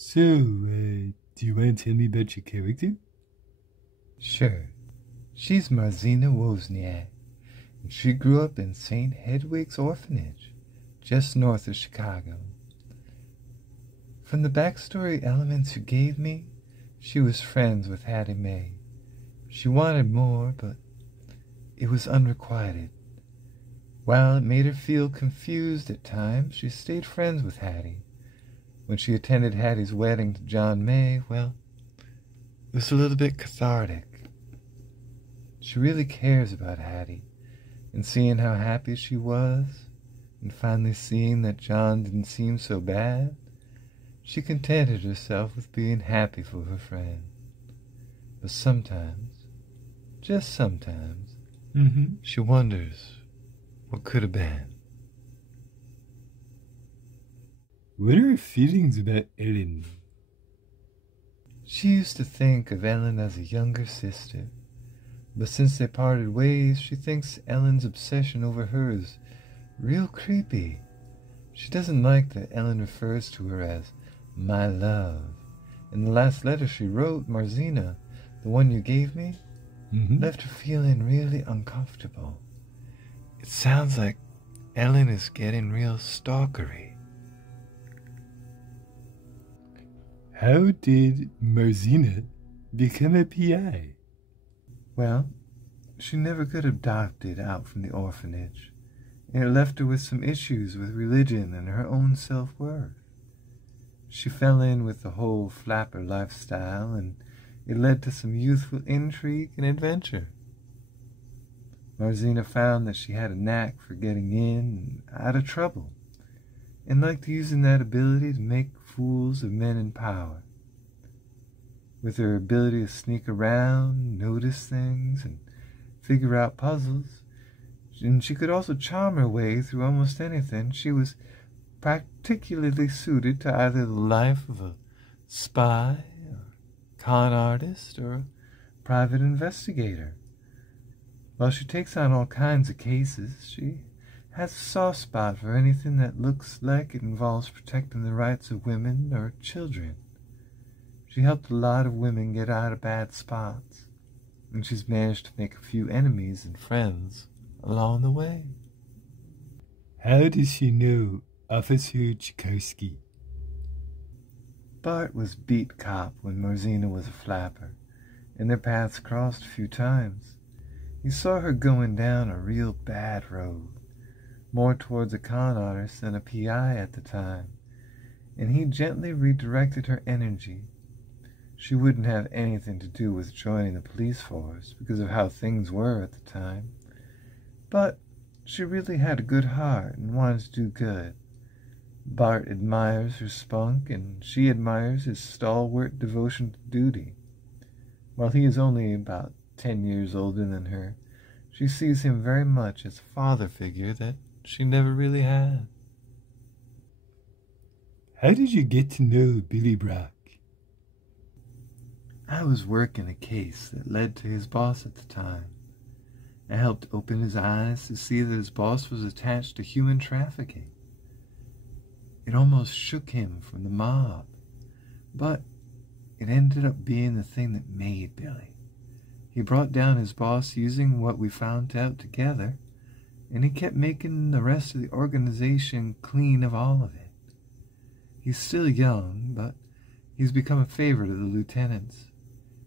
So, do you want to tell me about your character? Sure. She's Marzena Wozniak, and she grew up in St. Hedwig's Orphanage, just north of Chicago. From the backstory elements you gave me, she was friends with Hattie Mae. She wanted more, but it was unrequited. While it made her feel confused at times, she stayed friends with Hattie. When she attended Hattie's wedding to John May, well, it was a little bit cathartic. She really cares about Hattie, and seeing how happy she was, and finally seeing that John didn't seem so bad, she contented herself with being happy for her friend. But sometimes, just sometimes, she wonders what could have been. What are her feelings about Ellen? She used to think of Ellen as a younger sister, but since they parted ways, she thinks Ellen's obsession over her is real creepy. She doesn't like that Ellen refers to her as my love. In the last letter she wrote, Marzena, the one you gave me, left her feeling really uncomfortable. It sounds like Ellen is getting real stalkery. How did Marzena become a PI? Well, she never got adopted out from the orphanage, and it left her with some issues with religion and her own self-worth. She fell in with the whole flapper lifestyle, and it led to some youthful intrigue and adventure. Marzena found that she had a knack for getting in and out of trouble, and liked using that ability to make fools of men in power. With her ability to sneak around, notice things, and figure out puzzles, and she could also charm her way through almost anything, she was particularly suited to either the life of a spy, or con artist, or a private investigator. While she takes on all kinds of cases, she has a soft spot for anything that looks like it involves protecting the rights of women or children. She helped a lot of women get out of bad spots, and she's managed to make a few enemies and friends along the way. How does she know Officer Tchaikovsky? Bart was beat cop when Marzena was a flapper, and their paths crossed a few times. He saw her going down a real bad road, more towards a con artist than a PI at the time, and he gently redirected her energy. She wouldn't have anything to do with joining the police force because of how things were at the time, but she really had a good heart and wanted to do good. Bart admires her spunk, and she admires his stalwart devotion to duty. While he is only about 10 years older than her, she sees him very much as a father figure that she never really had. How did you get to know Billy Brock? I was working a case that led to his boss at the time. I helped open his eyes to see that his boss was attached to human trafficking. It almost shook him from the mob, but it ended up being the thing that made Billy. He brought down his boss using what we found out together, and he kept making the rest of the organization clean of all of it. He's still young, but he's become a favorite of the lieutenants,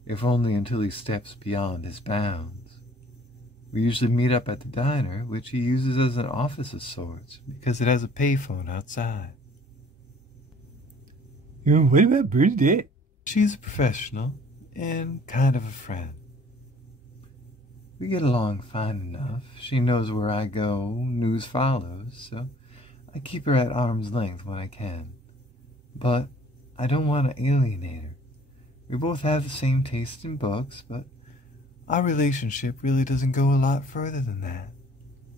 if only until he steps beyond his bounds. We usually meet up at the diner, which he uses as an office of sorts, because it has a payphone outside. What about Bernadette? She's a professional, and kind of a friend. We get along fine enough. She knows where I go, news follows, so I keep her at arm's length when I can. But I don't want to alienate her. We both have the same taste in books, but our relationship really doesn't go a lot further than that.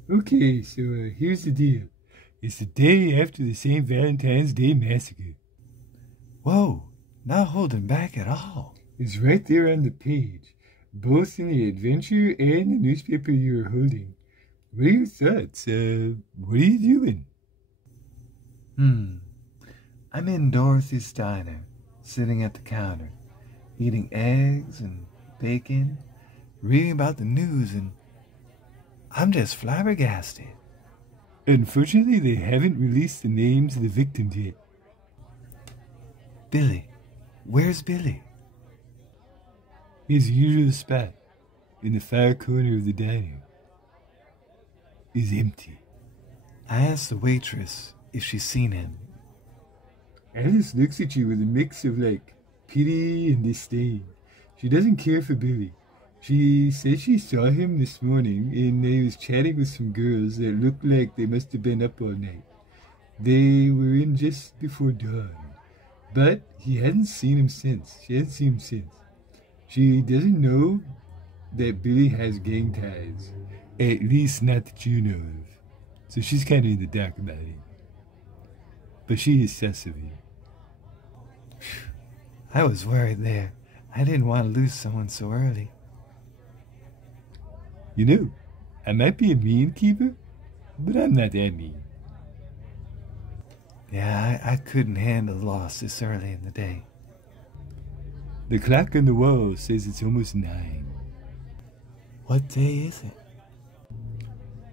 Okay, so here's the deal. It's the day after the St. Valentine's Day Massacre. Whoa, not holding back at all. It's right there on the page, both in the adventure and the newspaper you're holding. What are your thoughts? What are you doing? I'm in Dorothy's diner, sitting at the counter, eating eggs and bacon, reading about the news, and I'm just flabbergasted. Unfortunately, they haven't released the names of the victims yet. Billy. Where's Billy? His usual spot, in the far corner of the diner, is empty. I asked the waitress if she's seen him. Alice looks at you with a mix of, pity and disdain. She doesn't care for Billy. She said she saw him this morning, and he was chatting with some girls that looked like they must have been up all night. They were in just before dawn. But he hadn't seen him since. She hasn't seen him since. She doesn't know that Billy has gang ties. At least not that you know of. So she's kind of in the dark about it. But she is sus of him. I was worried there. I didn't want to lose someone so early. You know, I might be a mean keeper, but I'm not that mean. Yeah, I couldn't handle loss this early in the day. The clock on the wall says it's almost 9. What day is it?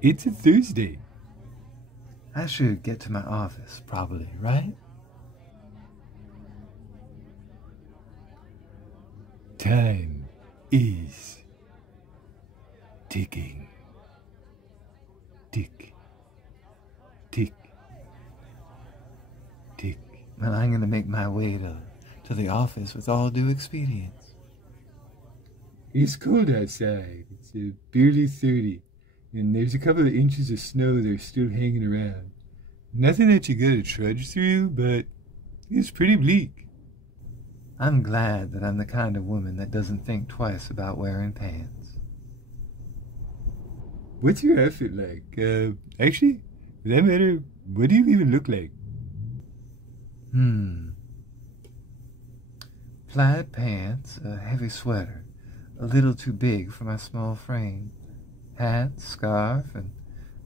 It's a Thursday. I should get to my office, probably, right? Time is ticking. Tick. Tick. Tick. Well, I'm going to make my way to the office with all due expedience. It's cold outside. It's barely 30, and there's a couple of inches of snow that are still hanging around. Nothing that you gotta trudge through, but it's pretty bleak. I'm glad that I'm the kind of woman that doesn't think twice about wearing pants. What's your outfit like? Actually, for that matter, what do you even look like? Plaid pants, a heavy sweater, a little too big for my small frame, hat, scarf, and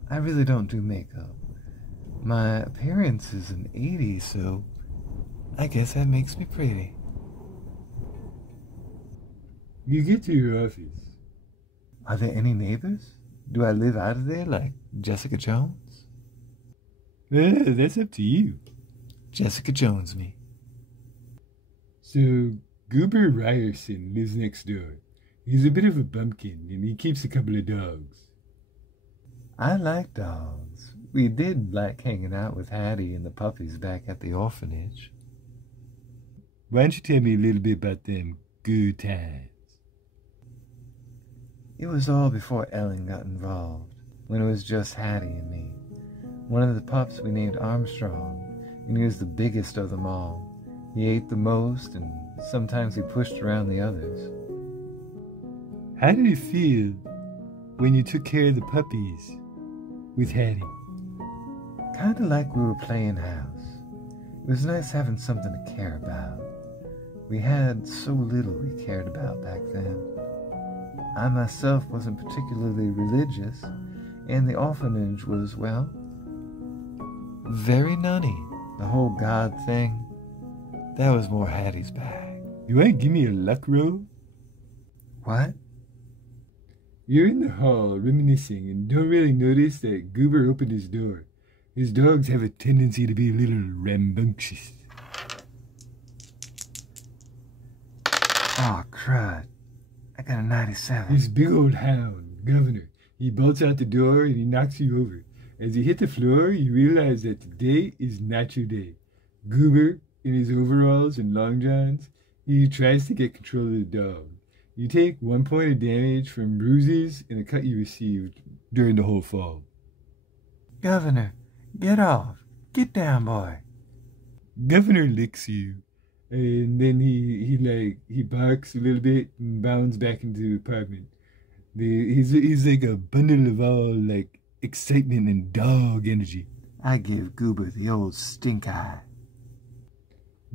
I really don't do makeup. My appearance is an 80s, so I guess that makes me pretty. You get to your office. Are there any neighbors? Do I live out of there like Jessica Jones? That's up to you. Jessica Jones me. So, Goober Ryerson lives next door. He's a bit of a bumpkin, and he keeps a couple of dogs. I like dogs. We did like hanging out with Hattie and the puppies back at the orphanage. Why don't you tell me a little bit about them good times? It was all before Ellen got involved, when it was just Hattie and me. One of the pups we named Armstrong, and he was the biggest of them all. He ate the most, and sometimes he pushed around the others. How did it feel when you took care of the puppies with Hattie? Kind of like we were playing house. It was nice having something to care about. We had so little we cared about back then. I myself wasn't particularly religious, and the orphanage was, well, very nunny. The whole God thing, that was more Hattie's bag. You want to give me a luck roll? What? You're in the hall reminiscing and don't really notice that Goober opened his door. His dogs have a tendency to be a little rambunctious. Oh, crud. I got a 97. This big old hound, Governor, he bolts out the door and he knocks you over. As you hit the floor, you realize that today is not your day. Goober, in his overalls and long johns, he tries to get control of the dog. You take 1 point of damage from bruises and a cut you received during the whole fall. Governor, get off. Get down, boy. Governor licks you, and then he barks a little bit and bounds back into the apartment. He's like a bundle of all excitement and dog energy. I give Goober the old stink eye.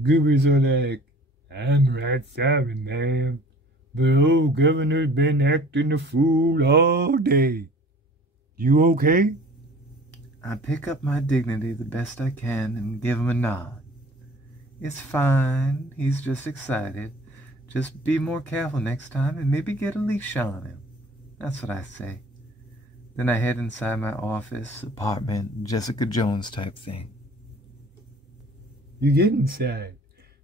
Goober's all like, I'm right sorry, ma'am, but old Governor's been acting a fool all day. You okay? I pick up my dignity the best I can and give him a nod. It's fine. He's just excited. Just be more careful next time and maybe get a leash on him. That's what I say. Then I head inside my office, apartment, Jessica Jones type thing. You get inside.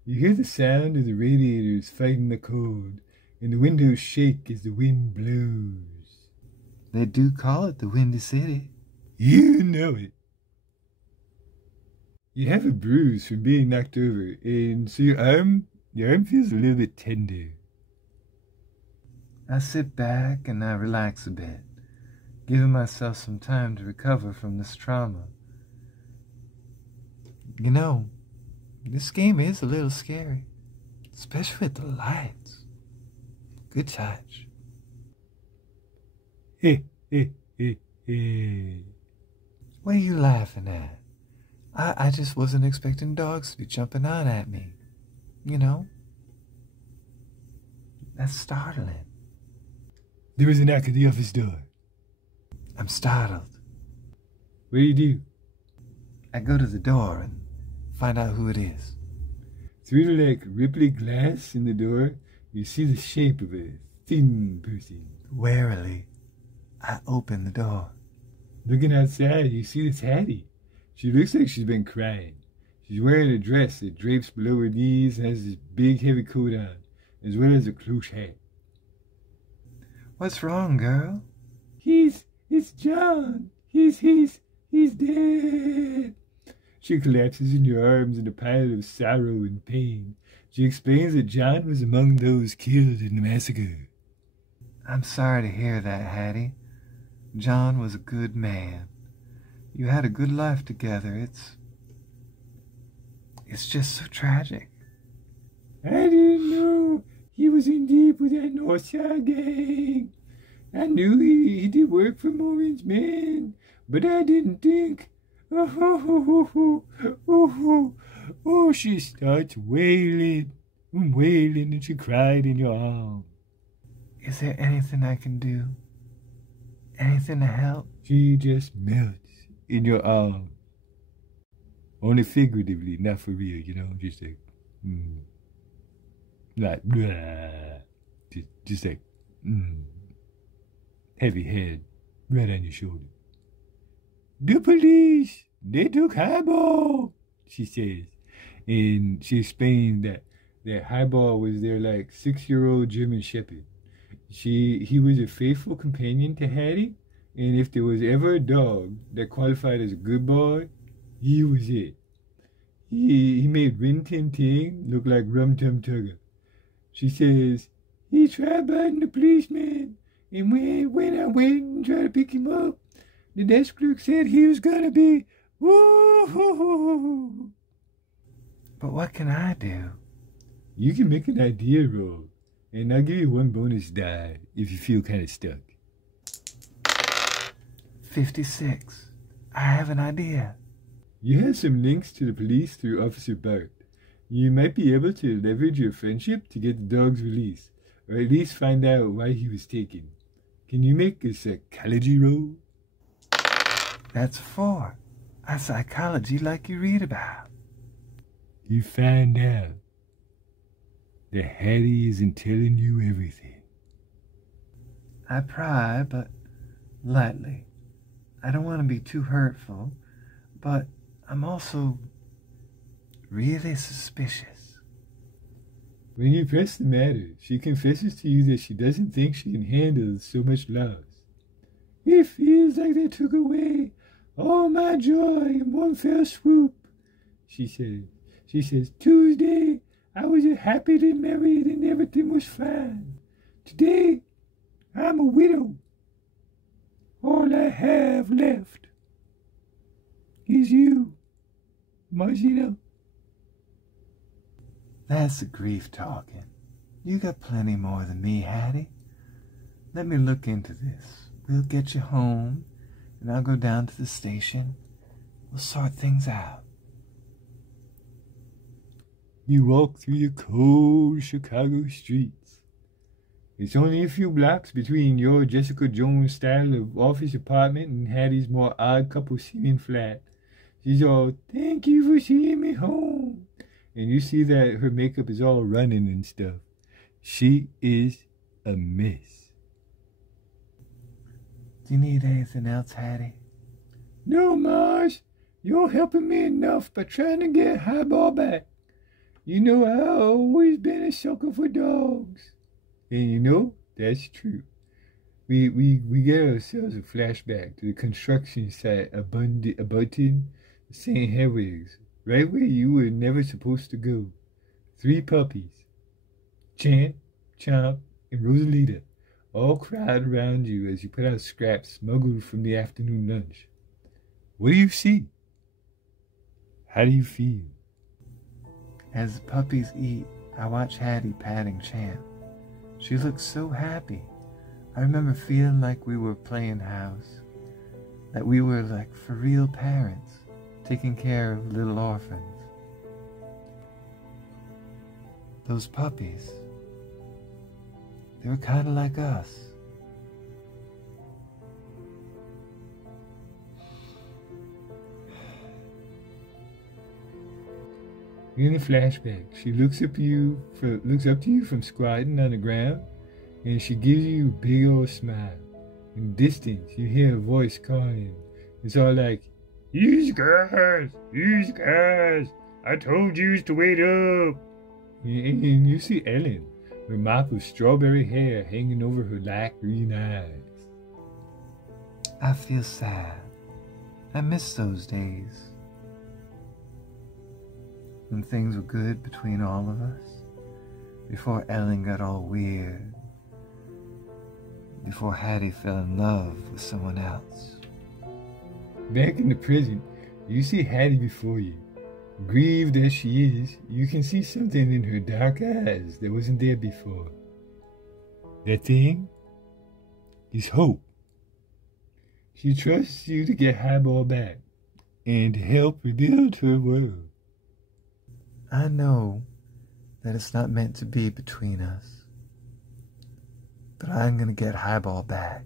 You hear the sound of the radiators fighting the cold, and the windows shake as the wind blows. They do call it the Windy City. You know it. You have a bruise from being knocked over, and so your arm feels a little bit tender. I sit back and I relax a bit, giving myself some time to recover from this trauma. You know, this game is a little scary, especially with the lights. Good touch. Hey, hey, hey, hey. What are you laughing at? I just wasn't expecting dogs to be jumping out at me. You know? That's startling. There was a knock at the office door. I'm startled. What do? I go to the door and find out who it is. Through the ripply glass in the door, you see the shape of a thin person. Warily, I open the door. Looking outside, you see this Hattie. She looks like she's been crying. She's wearing a dress that drapes below her knees and has this big heavy coat on, as well as a cloche hat. What's wrong, girl? It's John. He's dead. She collapses in your arms in a pile of sorrow and pain. She explains that John was among those killed in the massacre. I'm sorry to hear that, Hattie. John was a good man. You had a good life together. It's just so tragic. I didn't know he was in deep with that Northside gang. I knew he did work for Morin's men, but I didn't think. Oh, she starts wailing and she cried in your arms. Is there anything I can do? Anything to help? She just melts in your arms. Only figuratively, not for real, just like, like, blah. Just like, heavy head right on your shoulder. The police, they took Highball, she says. And she explained that Highball was their 6-year-old German Shepherd. He was a faithful companion to Hattie, and if there was ever a dog that qualified as a good boy, he was it. He made Rin Tin Tin look like Rum Tum Tugger. She says, he tried biting the policeman, and when I went and tried to pick him up, the desk clerk said he was gonna be woo-hoo-hoo-hoo. But what can I do? You can make an idea roll, and I'll give you 1 bonus die if you feel kind of stuck. 56. I have an idea. You have some links to the police through Officer Bart. You might be able to leverage your friendship to get the dog's release, or at least find out why he was taken. Can you make a psychology roll? That's 4. A psychology like you read about. You find out that Hattie isn't telling you everything. I pry, but lightly. I don't want to be too hurtful, but I'm also really suspicious. When you press the matter, she confesses to you that she doesn't think she can handle so much loss. It feels like they took away all my joy in one fell swoop, she says. She says, Tuesday, I was happily married and everything was fine. Today, I'm a widow. All I have left is you, Marzena. That's the grief talking. You got plenty more than me, Hattie. Let me look into this. We'll get you home, and I'll go down to the station. We'll sort things out. You walk through the cold Chicago streets. It's only a few blocks between your Jessica Jones style of office apartment and Hattie's more odd couple cement flat. She's all, thank you for seeing me home. and you see that her makeup is all running and stuff. She is a mess. Do you need anything else, Hattie? No, Mars. You're helping me enough by trying to get Highball back. You know, I've always been a sucker for dogs. And you know, that's true. We get ourselves a flashback to the construction site abutting the St. Hedwig's, right where you were never supposed to go. 3 puppies, Champ, Chomp, and Rosalita, all crowd around you as you put out scraps smuggled from the afternoon lunch. What do you see? How do you feel? As the puppies eat, I watch Hattie patting Champ. She looks so happy. I remember feeling like we were playing house, that we were like for real parents, taking care of little orphans. Those puppies, they were kind of like us. In the flashback, she looks up to you from squatting on the ground, and she gives you a big old smile. In the distance, you hear a voice calling. It's all like, "These guys, I told you to wait up." And you see Ellen, her mop of strawberry hair hanging over her light green eyes. I feel sad. I miss those days when things were good between all of us, before Ellen got all weird, before Hattie fell in love with someone else. Back in the present, you see Hattie before you. Grieved as she is, you can see something in her dark eyes that wasn't there before. That thing is hope. She trusts you to get Highball back and to help rebuild her world. I know that it's not meant to be between us, but I'm going to get Highball back.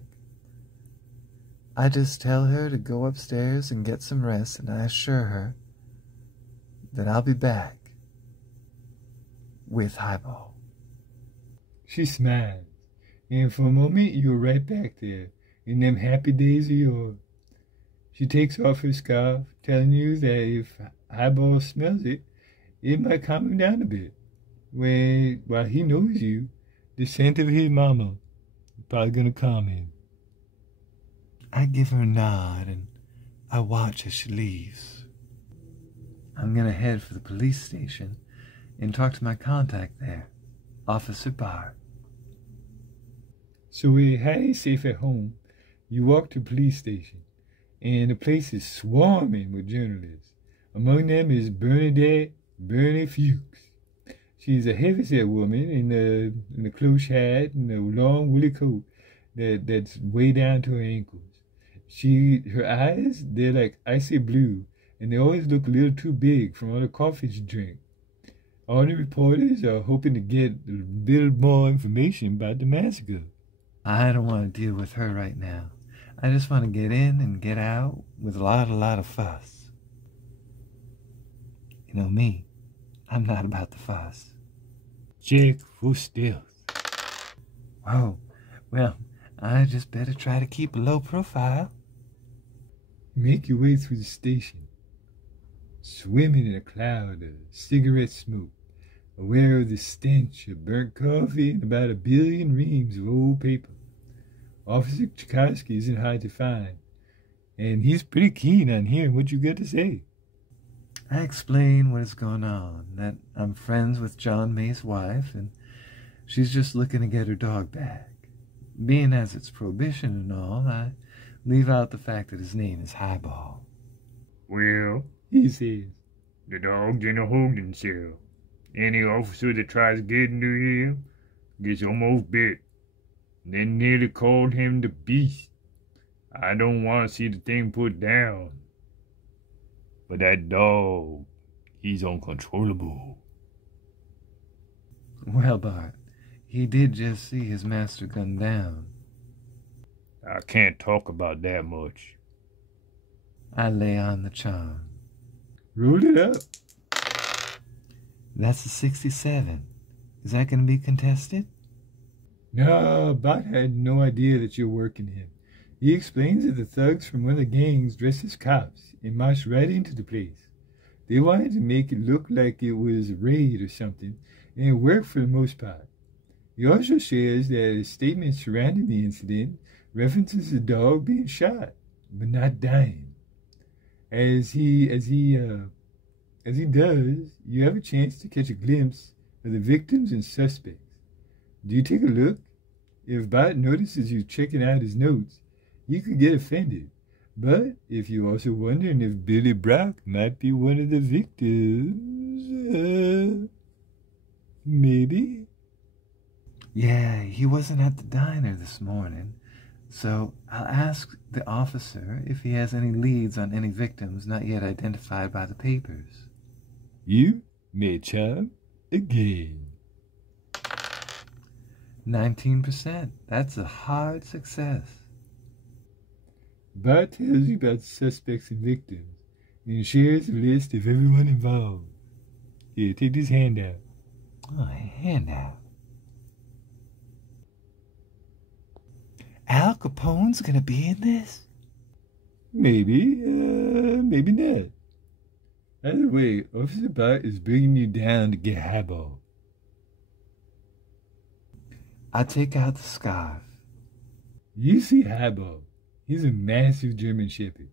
I just tell her to go upstairs and get some rest, and I assure her that I'll be back with Highball. She smiles, and for a moment you're right back there in them happy days of yore. She takes off her scarf, telling you that if Highball smells it, it might calm him down a bit. While he knows you, the scent of his mama is probably gonna calm him. I give her a nod and I watch as she leaves. I'm gonna head for the police station and talk to my contact there, Officer Bart. So with Hattie safe at home, you walk to the police station, and the place is swarming with journalists. Among them is Bernie Fuchs. She's a heavyset woman in a close hat and a long woolly coat that's way down to her ankles. Her eyes, they're like icy blue, and they always look a little too big from all the coffee she drinks. All the reporters are hoping to get a little more information about the massacre. I don't want to deal with her right now. I just want to get in and get out with a lot of fuss. You know me, I'm not about the fuss. Check for stealth. Whoa, well, I just better try to keep a low profile. Make your way through the station, swimming in a cloud of cigarette smoke, aware of the stench of burnt coffee and about 1 billion reams of old paper. Officer Tchaikovsky isn't hard to find, and he's pretty keen on hearing what you got to say. I explain what is going on, that I'm friends with John May's wife, and she's just looking to get her dog back. Being as it's prohibition and all, I leave out the fact that his name is Highball. Well, he says, the dog's in a holding cell. Any officer that tries getting to him gets almost bit. They nearly called him the Beast. I don't want to see the thing put down. But that dog, he's uncontrollable. Well, Bart, he did just see his master gunned down. I can't talk about that much. I lay on the charm. Roll it up. That's a 67. Is that going to be contested? No, Bot had no idea that you're working him. He explains that the thugs from one of the gangs dressed as cops and marched right into the place. They wanted to make it look like it was a raid or something, and it worked for the most part. He also shares that a statement surrounding the incident references the dog being shot, but not dying. As he does, you have a chance to catch a glimpse of the victims and suspects. Do you take a look? If Bot notices you checking out his notes, you could get offended. But if you're also wondering if Billy Brock might be one of the victims, maybe? Yeah, he wasn't at the diner this morning, so I'll ask the officer if he has any leads on any victims not yet identified by the papers. You may charm again. 19%. That's a hard success. Bart tells you about suspects and victims and shares a list of everyone involved. Here, take this handout. Oh, a handout. Al Capone's gonna be in this? Maybe, maybe not. Either way, Officer Bart is bringing you down to get highball. I take out the scarf. You see Highball. He's a massive German Shepherd,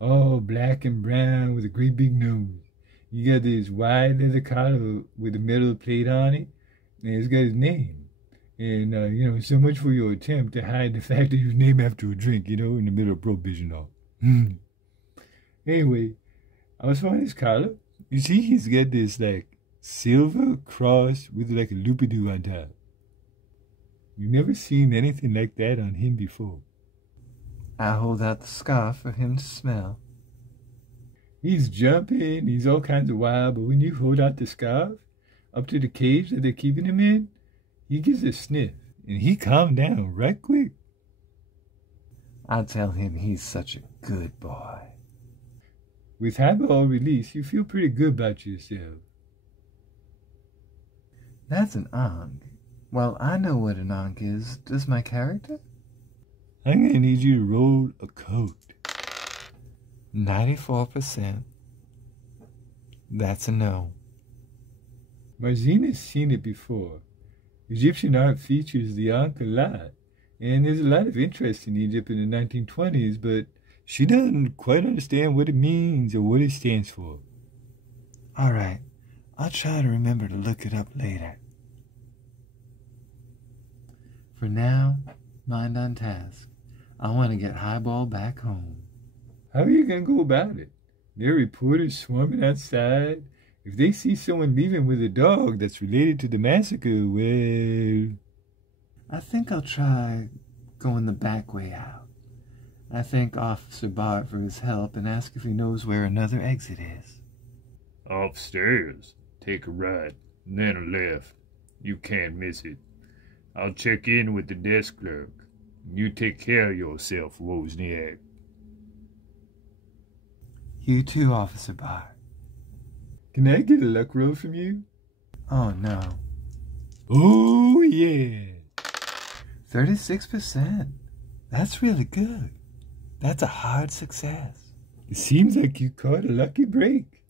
all black and brown with a great big nose. You got this wide leather collar with a metal plate on it, and it's got his name. And, so much for your attempt to hide the fact that he was named after a drink, in the middle of Prohibition law. Anyway, I was on his collar. You see, he's got this, silver cross with, a loop-a-doo on top. You've never seen anything like that on him before. I hold out the scarf for him to smell. He's jumping, he's all kinds of wild, but when you hold out the scarf up to the cage that they're keeping him in, he gives a sniff, and he calmed down right quick. I tell him he's such a good boy. With Highball released, you feel pretty good about yourself. That's an Ankh. Well, I know what an Ankh is. Does my character? I'm going to need you to roll a code. 94%. That's a no. Marzena's seen it before. Egyptian art features the Ankh a lot, and there's a lot of interest in Egypt in the 1920s, but she doesn't quite understand what it means or what it stands for. All right. I'll try to remember to look it up later. For now, mind on task. I want to get Highball back home. How are you going to go about it? There are reporters swarming outside. If they see someone leaving with a dog that's related to the massacre, well... I think I'll try going the back way out. I thank Officer Bart for his help and ask if he knows where another exit is. Upstairs. Take a right, then a left. You can't miss it. I'll check in with the desk clerk. You take care of yourself, Wozniak. You too, Officer Bart. Can I get a luck roll from you? Oh, no. Oh, yeah. 36%. That's really good. That's a hard success. It seems like you caught a lucky break.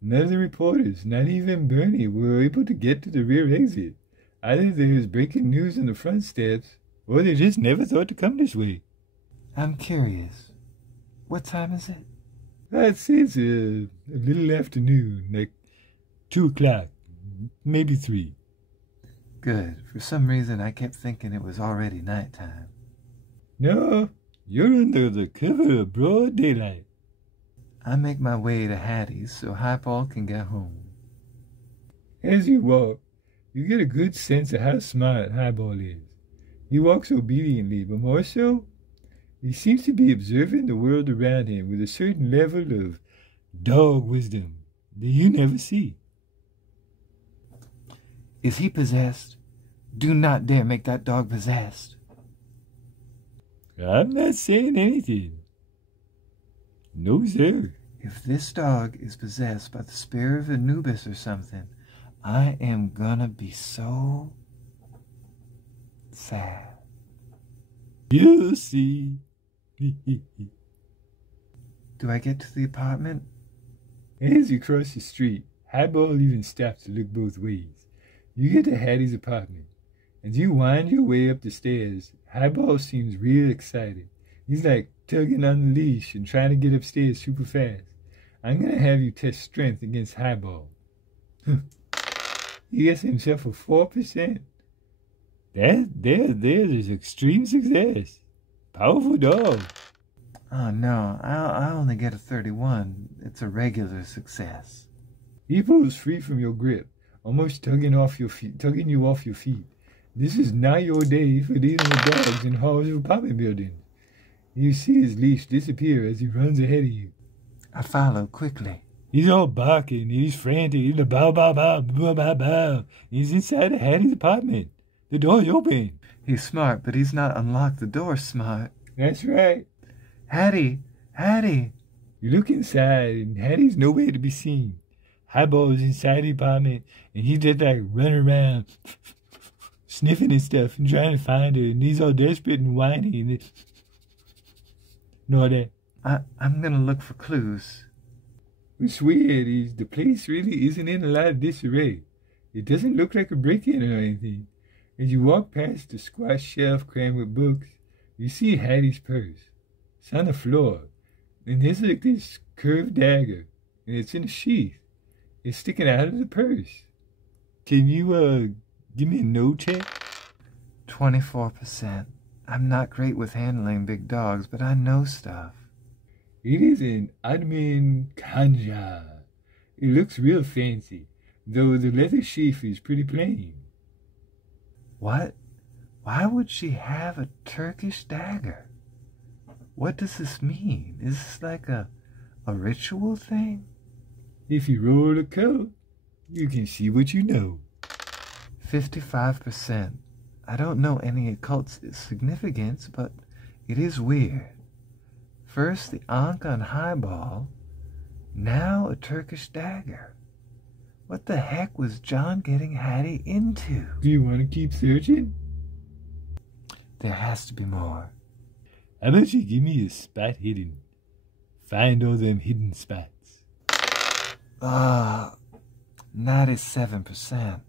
None of the reporters, not even Bernie, were able to get to the rear exit. Either there was breaking news on the front steps, or they just never thought to come this way. I'm curious. What time is it? I'd say it's a little afternoon, like 2 o'clock, maybe 3. Good. For some reason, I kept thinking it was already nighttime. No, you're under the cover of broad daylight. I make my way to Hattie's so Highball can get home. As you walk, you get a good sense of how smart Highball is. He walks obediently, but more so, he seems to be observing the world around him with a certain level of dog wisdom that you never see. Is he possessed? Do not dare make that dog possessed. I'm not saying anything. No, sir. If this dog is possessed by the spirit of Anubis or something, I am gonna be so sad. You'll see. Do I get to the apartment? As you cross the street, Highball even stops to look both ways. You get to Hattie's apartment. As you wind your way up the stairs, Highball seems real excited. He's like tugging on the leash and trying to get upstairs super fast. I'm going to have you test strength against Highball. He gets himself a 4%. There's extreme success. Powerful dog. Oh no, I only get a 31. It's a regular success. He pulls free from your grip, almost tugging you off your feet. This is not your day for dealing with dogs in halls of apartment buildings. You see his leash disappear as he runs ahead of you. I follow quickly. He's all barking, he's frantic, he's a bow, bow, bow, bow, bow, bow. He's inside of Hattie's apartment. The door's open. He's smart, but he's not unlocked the door smart. That's right. Hattie! You look inside, and Hattie's nowhere to be seen. Highball is inside the apartment, and he's just like running around, sniffing and stuff, and trying to find her, and he's all desperate and whiny, and all that. I'm gonna look for clues. What's weird is the place really isn't in a lot of disarray. It doesn't look like a break-in or anything. As you walk past the squat shelf crammed with books, you see Hattie's purse. It's on the floor, and there's like this curved dagger, and it's in a sheath. It's sticking out of the purse. Can you, give me a no check? 24%. I'm not great with handling big dogs, but I know stuff. It is an admin kanja. It looks real fancy, though the leather sheath is pretty plain. What? Why would she have a Turkish dagger? What does this mean? Is this like a ritual thing? If you roll a code, you can see what you know. 55%. I don't know any occult significance, but it is weird. First the Ankh on Highball, now a Turkish dagger. What the heck was John getting Hattie into? Do you want to keep searching? There has to be more. How about you give me a spot hidden? Find all them hidden spots. 97%.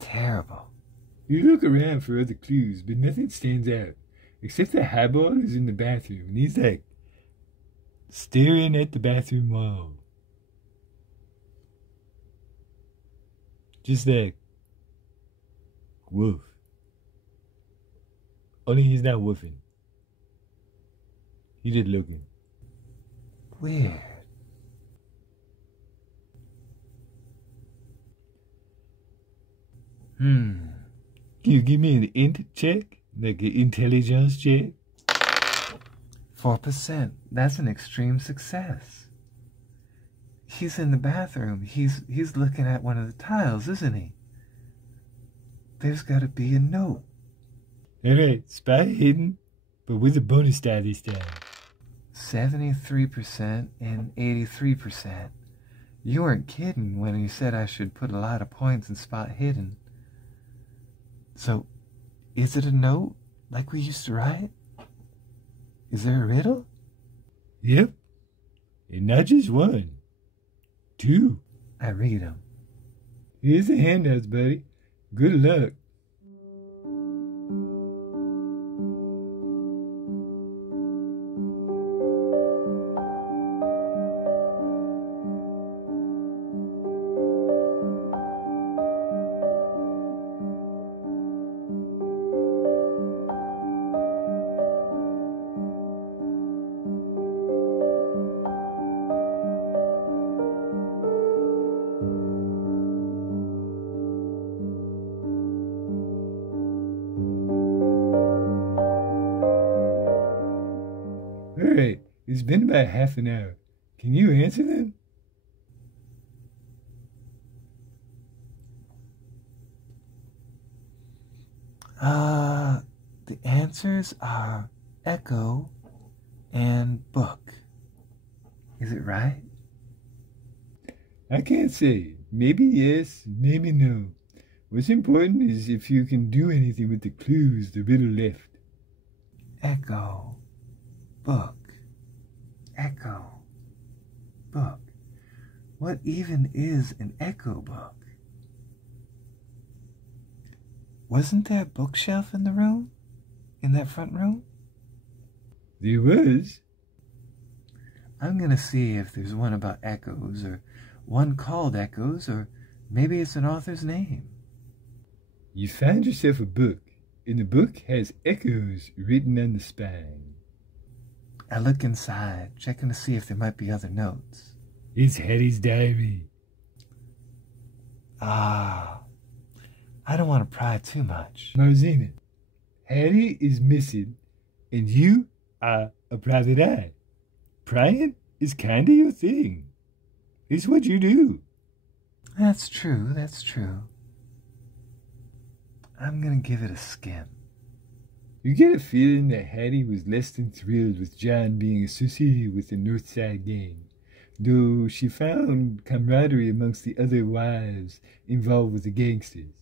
Terrible. You look around for other clues, but nothing stands out. Except that Highball is in the bathroom, and he's like staring at the bathroom wall. Just like, woof. Only he's not woofing. He's just looking. Weird. Can you give me an int check? Like an intelligence check? 4%. That's an extreme success. He's in the bathroom. He's looking at one of the tiles, isn't he? There's got to be a note. Alright, spot hidden, but with a bonus die this time. 73% and 83%. You weren't kidding when you said I should put a lot of points in spot hidden. So, is it a note like we used to write? Is there a riddle? Yep. And not just one. Two. I read them. Here's the handouts, buddy. Good luck. Alright, it's been about half an hour. Can you answer them? The answers are echo and book. Is it right? I can't say. Maybe yes, maybe no. What's important is if you can do anything with the clues the riddle left. Echo. Book. Echo. Book. What even is an echo book? Wasn't there a bookshelf in the room? In that front room? There was. I'm gonna see if there's one about echoes, or one called Echoes, or maybe it's an author's name. You found yourself a book, and the book has echoes written on the spine. I look inside, checking to see if there might be other notes. It's Hattie's diary. Ah, I don't want to pry too much. Marzena, Hattie is missing, and you are a private eye. Prying is kinda your thing. It's what you do. That's true, that's true. I'm gonna give it a skim. You get a feeling that Hattie was less than thrilled with John being associated with the Northside gang, though she found camaraderie amongst the other wives involved with the gangsters.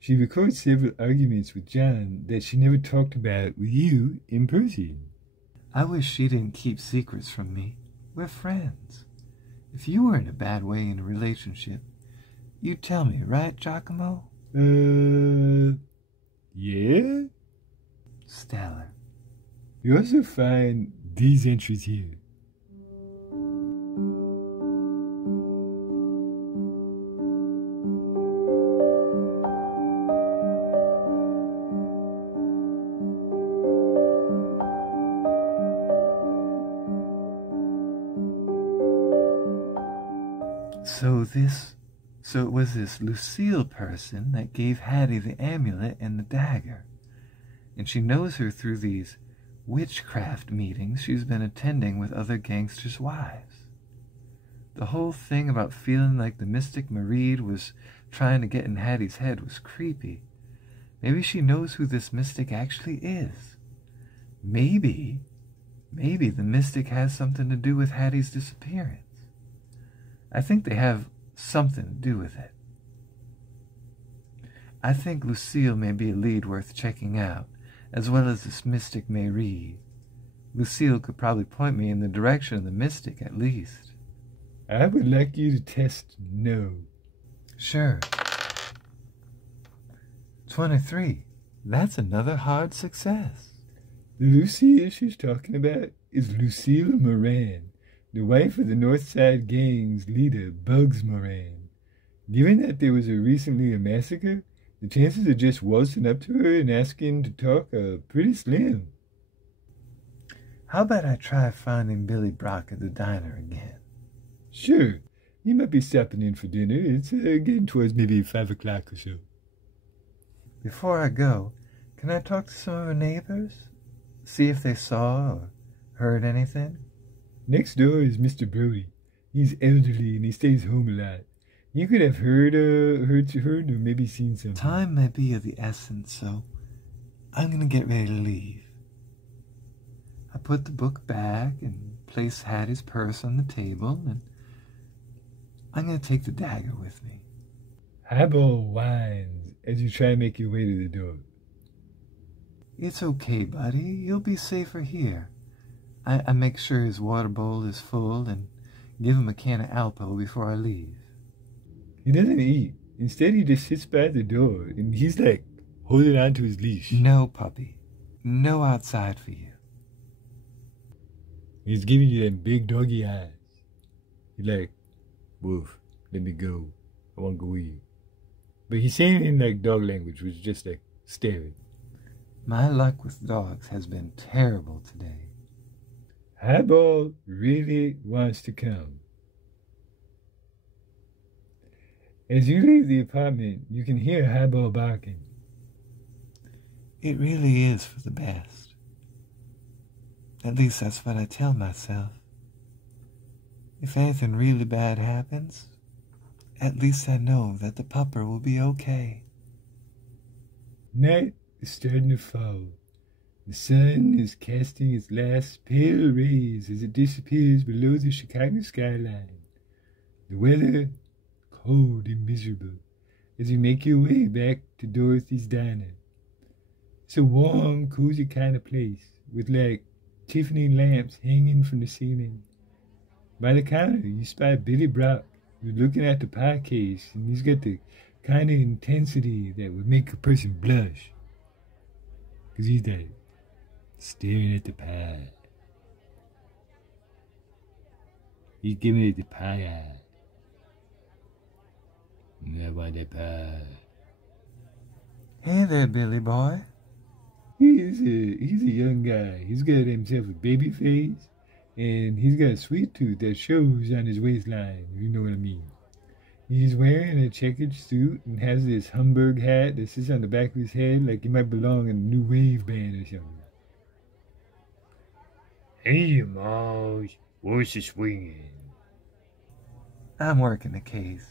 She records several arguments with John that she never talked about with you in person. I wish she didn't keep secrets from me. We're friends. If you were in a bad way in a relationship, you'd tell me, right, Giacomo? Yeah? Stellar. You also find these entries here. So it was this Lucille person that gave Hattie the amulet and the dagger. And she knows her through these witchcraft meetings she's been attending with other gangsters' wives. The whole thing about feeling like the mystic Mareed was trying to get in Hattie's head was creepy. Maybe she knows who this mystic actually is. Maybe the mystic has something to do with Hattie's disappearance. I think they have something to do with it. I think Lucille may be a lead worth checking out, as well as this mystic Mareed. Lucille could probably point me in the direction of the mystic, at least. I would like you to test no. Sure. 23. That's another hard success. The Lucille she's talking about is Lucille Moran, the wife of the Northside Gang's leader, Bugs Moran. Given that there was recently a massacre, the chances of just waltzing up to her and asking to talk are pretty slim. How about I try finding Billy Brock at the diner again? Sure. He might be stopping in for dinner. It's getting towards maybe 5 o'clock or so. Before I go, can I talk to some of our neighbors? See if they saw or heard anything? Next door is Mr. Brody. He's elderly and he stays home a lot. You could have heard or maybe seen something. Time may be of the essence, so I'm going to get ready to leave. I put the book back and place Hattie's purse on the table, and I'm going to take the dagger with me. Highball whines as you try and make your way to the door. It's okay, buddy. You'll be safer here. I make sure his water bowl is full and give him a can of Alpo before I leave. He doesn't eat. Instead, he just sits by the door, and he's like holding on to his leash. No, puppy. No outside for you. He's giving you them big doggy eyes. He's like, woof, let me go. I want to go with you. But he's saying it in like dog language, which is just like staring. My luck with dogs has been terrible today. Highball really wants to come. As you leave the apartment, you can hear Highball barking. It really is for the best. At least that's what I tell myself. If anything really bad happens, at least I know that the pupper will be okay. Night is starting to fall. The sun is casting its last pale rays as it disappears below the Chicago skyline. The weather, cold and miserable as you make your way back to Dorothy's Diner. It's a warm, cozy kind of place with like Tiffany lamps hanging from the ceiling. By the counter, you spy Billy Brock, who's looking at the pie case, and he's got the kind of intensity that would make a person blush. 'Cause he's like staring at the pie. He's giving it the pie eye. I want that pie. Hey there, Billy boy. He's a young guy. He's got himself a baby face, and he's got a sweet tooth that shows on his waistline, if you know what I mean. He's wearing a checkered suit and has this Hamburg hat that sits on the back of his head like he might belong in a new wave band or something. Hey, Mars, what's the swinging? I'm working the case.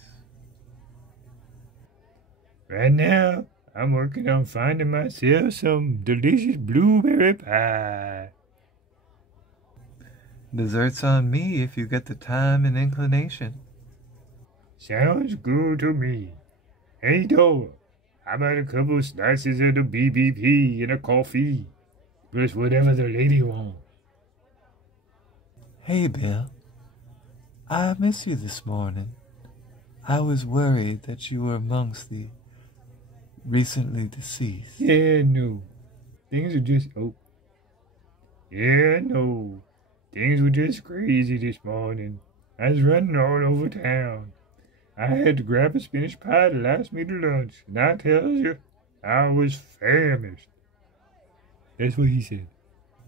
Right now, I'm working on finding myself some delicious blueberry pie. Dessert's on me if you get the time and inclination. Sounds good to me. Hey, Dora, how about a couple of slices of the BBP and a coffee? Plus whatever the lady wants. Hey, Bill. I miss you this morning. I was worried that you were amongst the recently deceased. Yeah, no. Things are just, Yeah, no. Things were just crazy this morning. I was running all over town. I had to grab a spinach pie to last me to lunch, and I tell you, I was famished. That's what he said.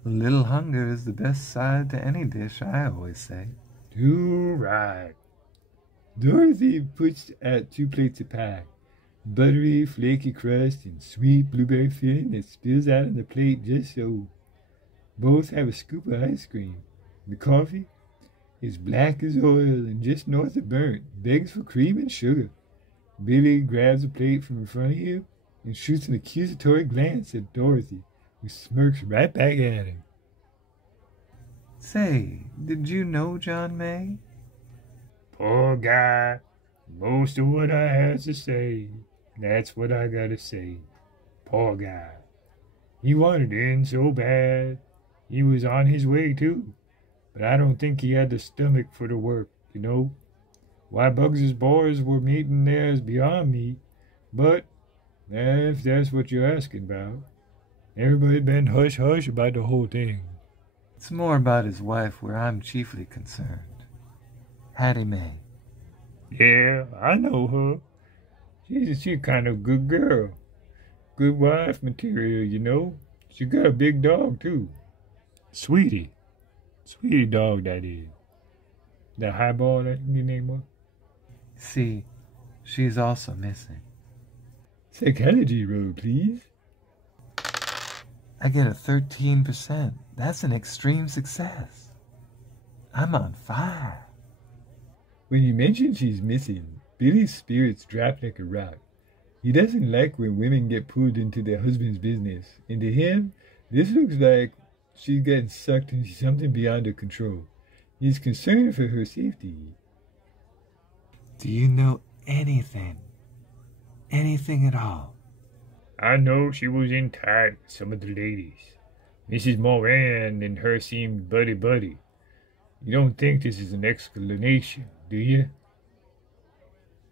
A little hunger is the best side to any dish, I always say. Too right. Dorothy puts out 2 plates of pie. Buttery, flaky crust and sweet blueberry filling that spills out on the plate just so. Both have a scoop of ice cream. The coffee is black as oil and just north of burnt, begs for cream and sugar. Billy grabs a plate from in front of you and shoots an accusatory glance at Dorothy, who smirks right back at him. Say, did you know John May? Poor guy. Most of what I have to say, that's what I gotta say. Poor guy. He wanted in so bad. He was on his way too. But I don't think he had the stomach for the work, you know. Why Bugs's boys were meeting there is beyond me. But if that's what you're asking about, everybody been hush-hush about the whole thing. It's more about his wife where I'm chiefly concerned. Hattie Mae. Yeah, I know her. She's kind of good girl. Good wife material, you know. She got a big dog, too. Sweetie. Sweetie dog, that is. The highball, that your name was? See, she's also missing. Psychology roll, please. I get a 13%. That's an extreme success. I'm on fire. When you mention she's missing, Billy's spirits drop like a rock. He doesn't like when women get pulled into their husband's business, and to him, this looks like she's getting sucked into something beyond her control. He's concerned for her safety. Do you know anything? Anything at all? I know she was in tight with some of the ladies. Mrs. Moran and her seemed buddy-buddy. You don't think this is an explanation, do you?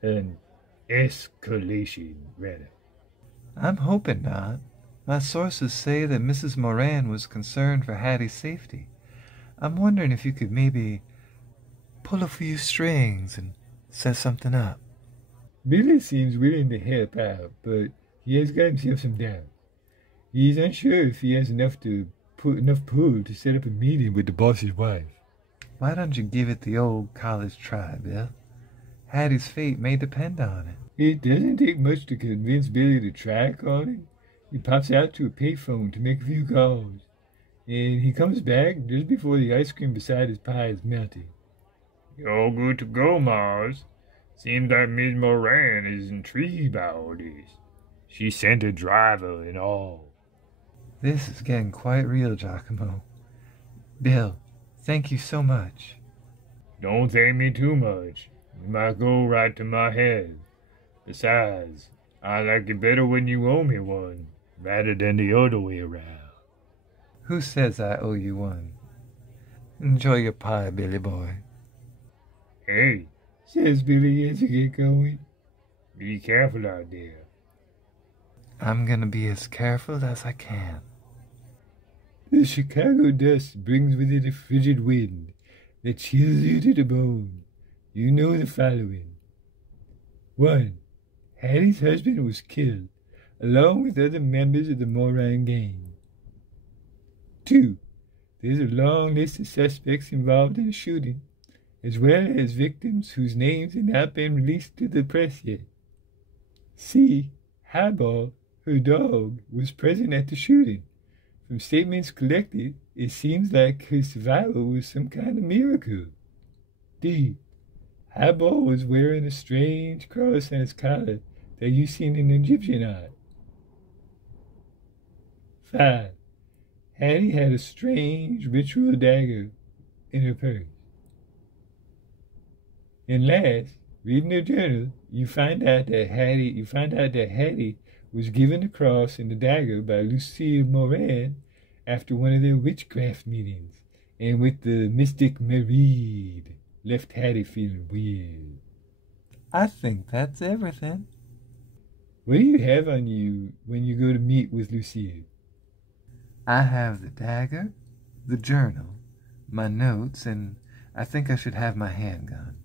An escalation, rather. I'm hoping not. My sources say that Mrs. Moran was concerned for Hattie's safety. I'm wondering if you could maybe pull a few strings and set something up. Billy seems willing to help out, but he has got himself some doubt. He's unsure if he has enough pull to set up a meeting with the boss's wife. Why don't you give it the old college try, Bill? Hattie's fate may depend on it. It doesn't take much to convince Billy to try calling. He pops out to a payphone to make a few calls, and he comes back just before the ice cream beside his pie is melting. You're good to go, Mars. Seems like Miss Moran is intrigued by all this. She sent a driver and all. This is getting quite real, Giacomo. Bill, thank you so much. Don't thank me too much. You might go right to my head. Besides, I like it better when you owe me one, rather than the other way around. Who says I owe you one? Enjoy your pie, Billy boy. Hey, says Billy as you get going. be careful out there. I'm gonna be as careful as I can. The Chicago dust brings with it a frigid wind that chills you to the bone. You know the following. 1. Hattie's husband was killed, along with other members of the Moran gang. 2. There's a long list of suspects involved in the shooting, as well as victims whose names have not been released to the press yet. C. Highball, her dog, was present at the shooting. From statements collected, it seems like her survival was some kind of miracle. D. Highball was wearing a strange cross on his collar that you seen in Egyptian art. 5. Hattie had a strange ritual dagger in her purse. And last, reading her journal, you find out that Hattie was given the cross and the dagger by Lucille Moran after one of their witchcraft meetings, and with the mystic Mareed, left Hattie feeling weird. I think that's everything. What do you have on you when you go to meet with Lucille? I have the dagger, the journal, my notes, and I think I should have my handgun.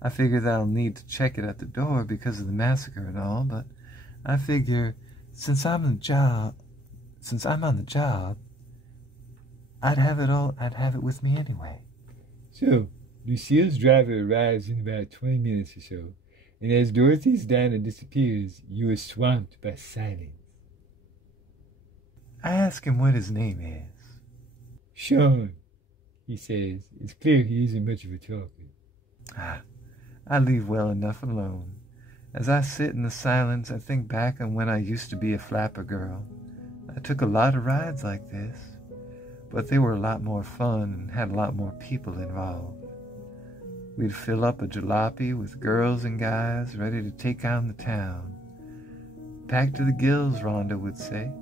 I figure that I'll need to check it at the door because of the massacre and all, but I figure since I'm on the job, I'd have it with me anyway. So, Lucille's driver arrives in about 20 minutes or so, and as Dorothy's diner disappears, you are swamped by silence. I ask him what his name is. Sean, he says. It's clear he isn't much of a talker. I leave well enough alone. As I sit in the silence, I think back on when I used to be a flapper girl. I took a lot of rides like this, but they were a lot more fun and had a lot more people involved. We'd fill up a jalopy with girls and guys ready to take on the town. Packed to the gills, Rhonda would say.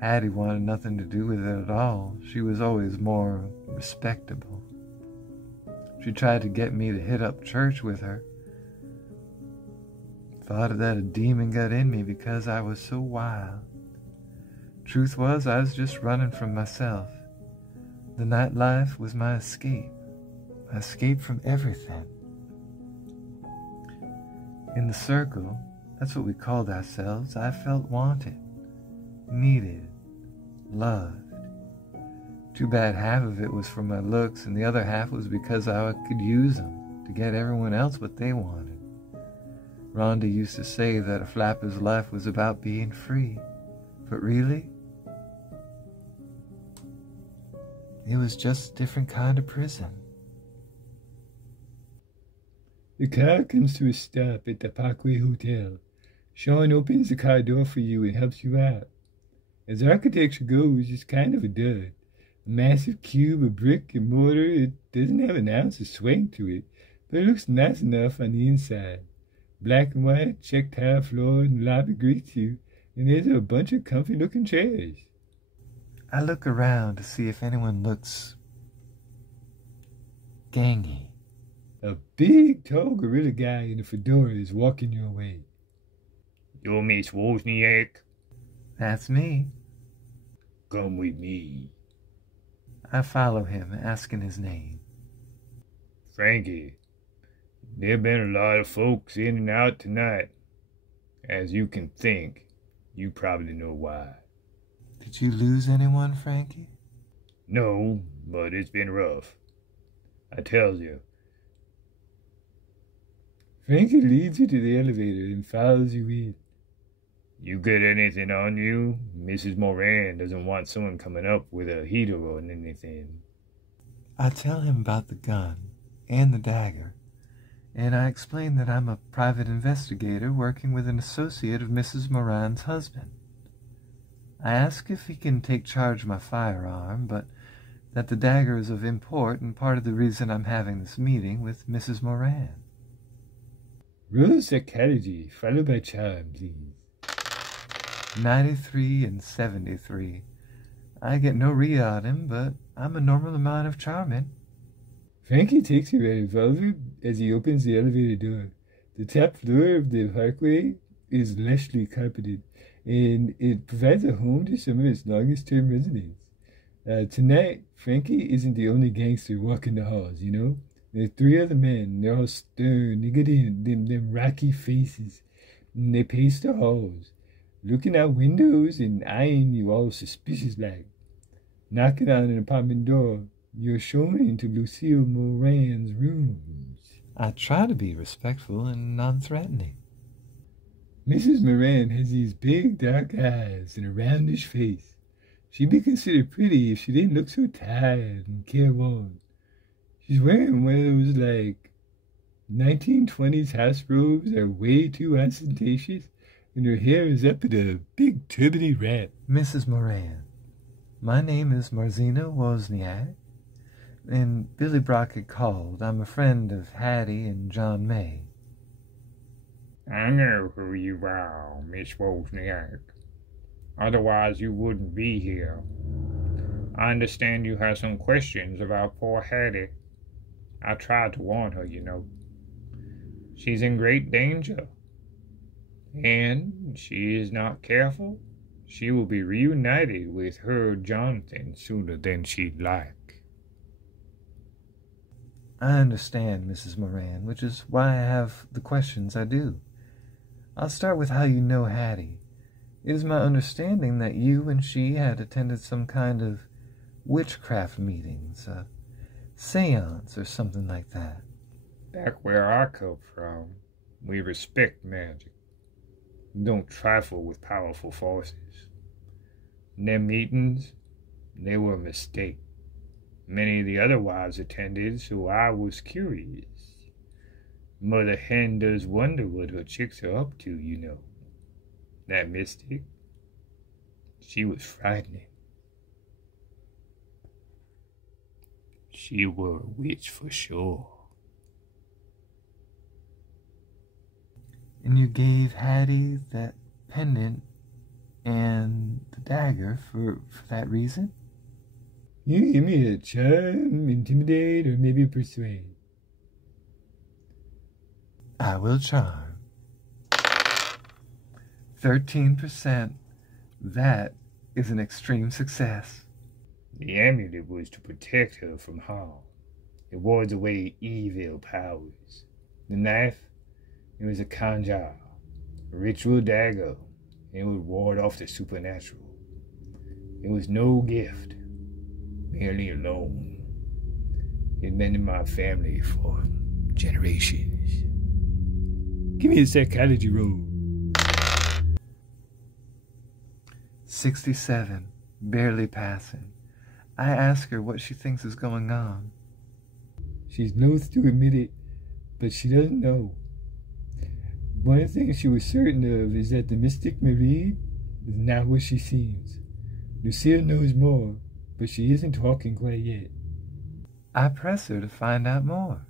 Hattie wanted nothing to do with it at all. She was always more respectable. She tried to get me to hit up church with her. Thought that a demon got in me because I was so wild. Truth was, I was just running from myself. The nightlife was my escape. My escape from everything. In the circle, that's what we called ourselves, I felt wanted, needed, loved. Too bad half of it was for my looks and the other half was because I could use them to get everyone else what they wanted. Rhonda used to say that a flapper's life was about being free, but really, it was just a different kind of prison. The car comes to a stop at the Parkway Hotel. Sean opens the car door for you and helps you out. As architecture goes, it's kind of a dud. A massive cube of brick and mortar, it doesn't have an ounce of swank to it, but it looks nice enough on the inside. Black and white, checked tile floor, and the lobby greets you, and there's a bunch of comfy-looking chairs. I look around to see if anyone looks gangy. A big, tall gorilla guy in a fedora is walking your way. You're Miss Wozniak? That's me. Come with me. I follow him, asking his name. Frankie, there been a lot of folks in and out tonight. As you can think, you probably know why. Did you lose anyone, Frankie? No, but it's been rough. I tells you. Frankie leads you to the elevator and follows you in. You get anything on you? Mrs. Moran doesn't want someone coming up with a heater or anything. I tell him about the gun and the dagger, and I explain that I'm a private investigator working with an associate of Mrs. Moran's husband. I ask if he can take charge of my firearm, but that the dagger is of import and part of the reason I'm having this meeting with Mrs. Moran. Roll psychology, followed by charm, please. 93 and 73. I get no read on him, but I'm a normal amount of charming. Frankie takes her revolver as he opens the elevator door. The top floor of the parkway is lushly carpeted, and it provides a home to some of its longest-term residents. Tonight, Frankie isn't the only gangster walking the halls, you know? There are 3 other men. They're all stern. They got them rocky faces, and they pace the halls, looking out windows and eyeing you all suspicious-like. Knocking on an apartment door, you're shown into Lucille Moran's rooms. I try to be respectful and non-threatening. Mrs. Moran has these big dark eyes and a roundish face. She'd be considered pretty if she didn't look so tired and careworn. She's wearing one of those, 1920s house robes that are way too ostentatious, and her hair is up in a big turbany wrap. Mrs. Moran, my name is Marzena Wozniak, and Billy Brock had called. I'm a friend of Hattie and John May. I know who you are, Miss Wozniak. Otherwise you wouldn't be here. I understand you have some questions about poor Hattie. I tried to warn her, you know. She's in great danger. And she is not careful. She will be reunited with her Jonathan sooner than she'd like. I understand, Mrs. Moran, which is why I have the questions I do. I'll start with how you know Hattie. It is my understanding that you and she had attended some kind of witchcraft meetings, a seance or something like that. Back where I come from, we respect magic. Don't trifle with powerful forces. Them meetings, they were a mistake. Many of the other wives attended, so I was curious. Mother Hen does wonder what her chicks are up to, you know. That mystic, she was frightening. She were a witch for sure. And you gave Hattie that pendant and the dagger for that reason? You give me a charm, intimidate, or maybe persuade. I will charm. 13%. That is an extreme success. The amulet was to protect her from harm. It wards away evil powers. The knife, it was a conjure, a ritual dagger. It would ward off the supernatural. It was no gift, merely a loan. It been in my family for generations. Give me a psychology roll. 67, barely passing. I ask her what she thinks is going on. She's loath to admit it, but she doesn't know. One of the things she was certain of is that the mystic Marie is not what she seems. Lucille knows more, but she isn't talking quite yet. I press her to find out more.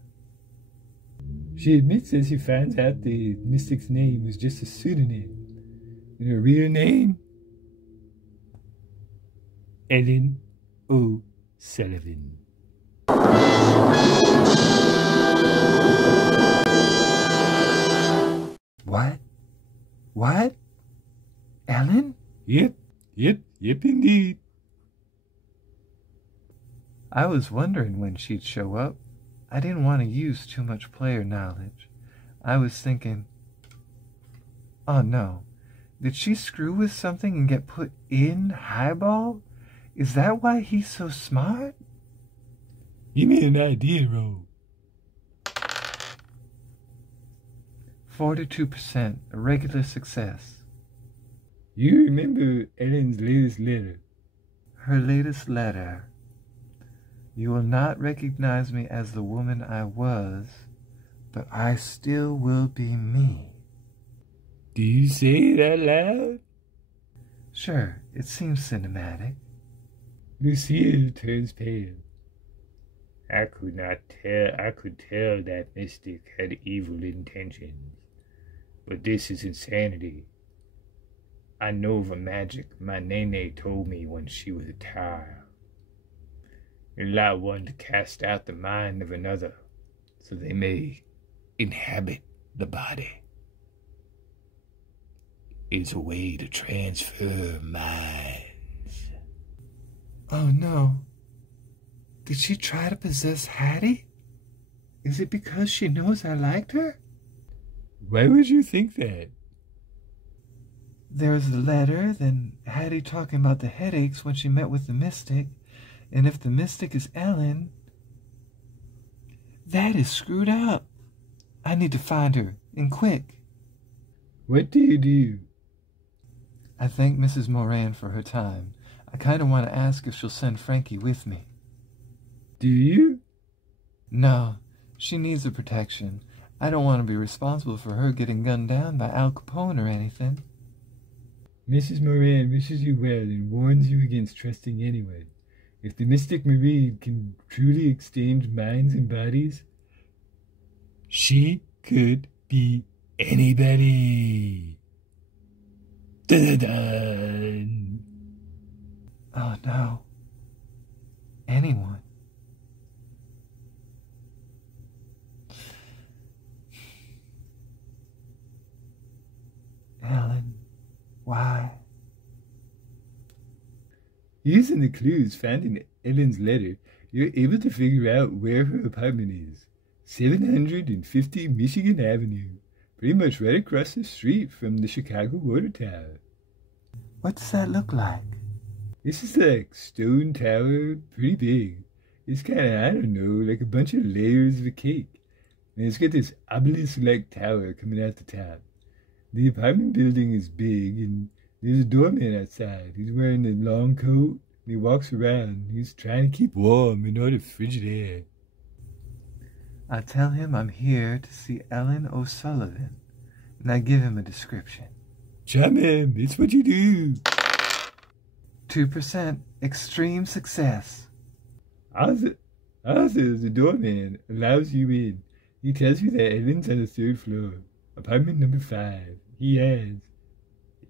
She admits that she finds out the mystic's name was just a pseudonym. And her real name? Ellen O'Sullivan. What? What? Ellen? Yep, indeed. I was wondering when she'd show up. I didn't want to use too much player knowledge. I was thinking, oh no, did she screw with something and get put in Highball? Is that why he's so smart? Give me an idea roll. 42%, a regular success. You remember Ellen's latest letter. Her latest letter. You will not recognize me as the woman I was, but I still will be me. Do you say it out loud? Sure, it seems cinematic. Lucille turns pale. I could tell that mystic had evil intentions. But this is insanity. I know of a magic my nene told me when she was a child. Allow one to cast out the mind of another, so they may inhabit the body. It's a way to transfer minds. Oh no. Did she try to possess Hattie? Is it because she knows I liked her? Why would you think that? There was the letter, then Hattie talking about the headaches when she met with the mystic, and if the mystic is Ellen, that is screwed up. I need to find her, and quick. What do you do? I thank Mrs. Moran for her time. I kind of want to ask if she'll send Frankie with me. Do you? No, she needs the protection. I don't want to be responsible for her getting gunned down by Al Capone or anything. Mrs. Moran wishes you well and warns you against trusting anyone. If the mystic Marie can truly exchange minds and bodies, she could be anybody. Dun-dun-dun. Oh no. Anyone. Ellen, why? Using the clues found in Ellen's letter, you're able to figure out where her apartment is. 750 Michigan Avenue, pretty much right across the street from the Chicago Water Tower. What does that look like? This is like stone tower, pretty big. It's kind of, I don't know, like a bunch of layers of a cake. And it's got this obelisk-like tower coming out the top. The apartment building is big, and there's a doorman outside. He's wearing a long coat, and he walks around. He's trying to keep warm in all the frigid air. I tell him I'm here to see Ellen O'Sullivan, and I give him a description. Charm him, it's what you do. 2% extreme success. Arthur, the doorman, allows you in. He tells you that Ellen's on the 3rd floor, apartment number 5. He adds,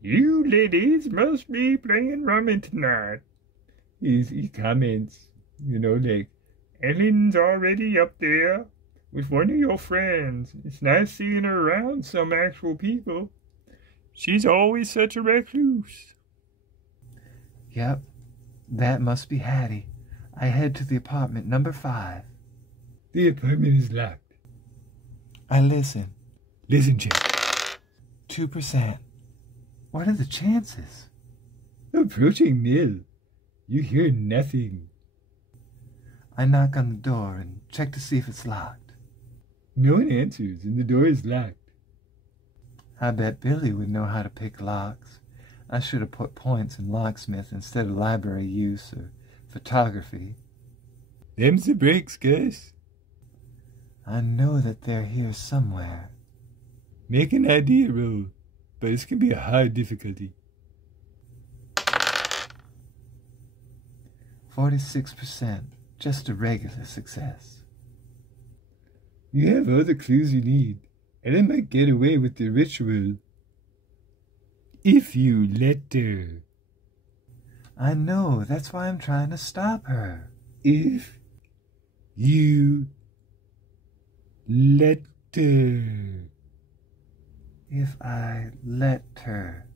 "You ladies must be playing rummy tonight." He comments, like, "Ellen's already up there with one of your friends. It's nice seeing her around some actual people. She's always such a recluse." Yep, that must be Hattie. I head to the apartment number 5. The apartment is locked. I listen. Listen, Jack. 2%. What are the chances? Approaching nil. You hear nothing. I knock on the door and check to see if it's locked. No one answers, and the door is locked. I bet Billy would know how to pick locks. I should have put points in locksmith instead of library use or photography. Them's the breaks, Gus. I know that they're here somewhere. Make an idea roll, but this can be a hard difficulty. 46%, just a regular success. You have all the clues you need, and I might get away with the ritual. If you let her. I know, that's why I'm trying to stop her. If you let her. If I let her.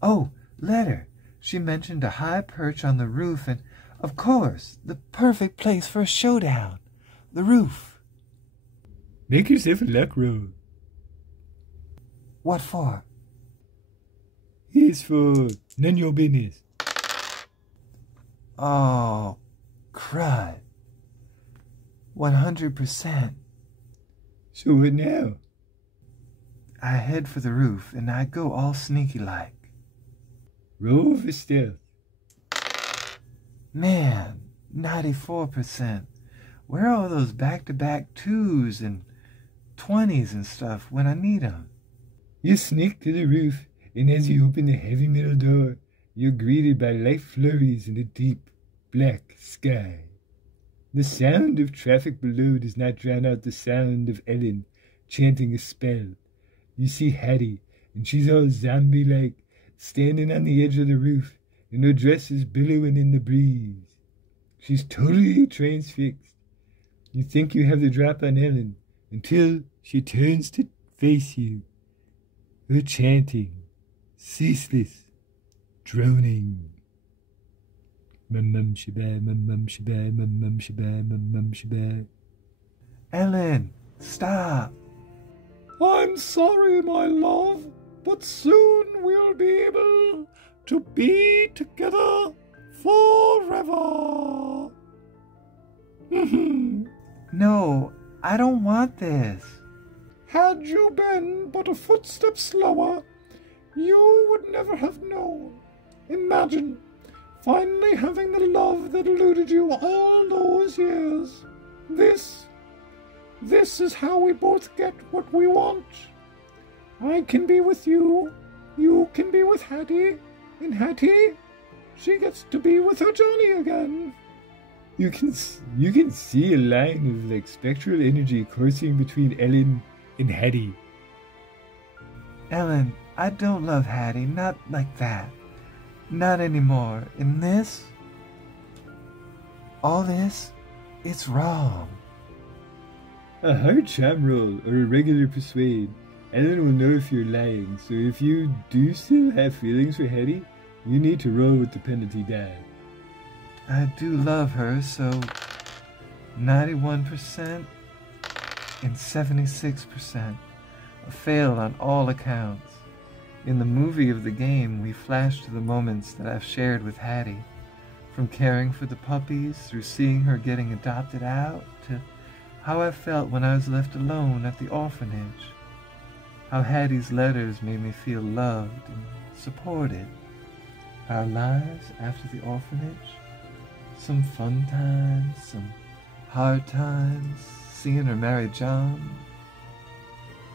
Oh, let her. She mentioned a high perch on the roof and, of course, the perfect place for a showdown. The roof. Make yourself a luck roll. What for? It's for none your business. Oh, crud. 100%. So what now? I head for the roof, and I go all sneaky-like. Roll for stealth. Man, 94%. Where are all those back-to-back 2s and 20s and stuff when I need them? You sneak to the roof, and as you open the heavy metal door, you're greeted by light flurries in the deep, black sky. The sound of traffic below does not drown out the sound of Ellen chanting a spell. you see Hattie, and she's all zombie-like, standing on the edge of the roof, and her dress is billowing in the breeze. She's totally transfixed. You think you have the drop on Ellen, until she turns to face you. Her chanting, ceaseless, droning. Mum shaba, mum shaba, mum shaba, mum shaba. Ellen, stop! I'm sorry, my love, but soon we'll be able to be together forever. No, I don't want this. Had you been but a footstep slower, you would never have known. Imagine finally having the love that eluded you all those years. This is how we both get what we want. I can be with you, you can be with Hattie, and Hattie, she gets to be with her Johnny again. You can see a line of like spectral energy coursing between Ellen and Hattie. Ellen, I don't love Hattie, not like that. Not anymore. In this, all this, it's wrong. A hard charm roll or a regular persuade. Ellen will know if you're lying, so if you do still have feelings for Hattie, you need to roll with the penalty die. I do love her, so 91% and 76%. A fail on all accounts. In the movie of the game, we flash to the moments that I've shared with Hattie. From caring for the puppies, through seeing her getting adopted out, to how I felt when I was left alone at the orphanage. How Hattie's letters made me feel loved and supported. Our lives after the orphanage. Some fun times, some hard times, seeing her marry John.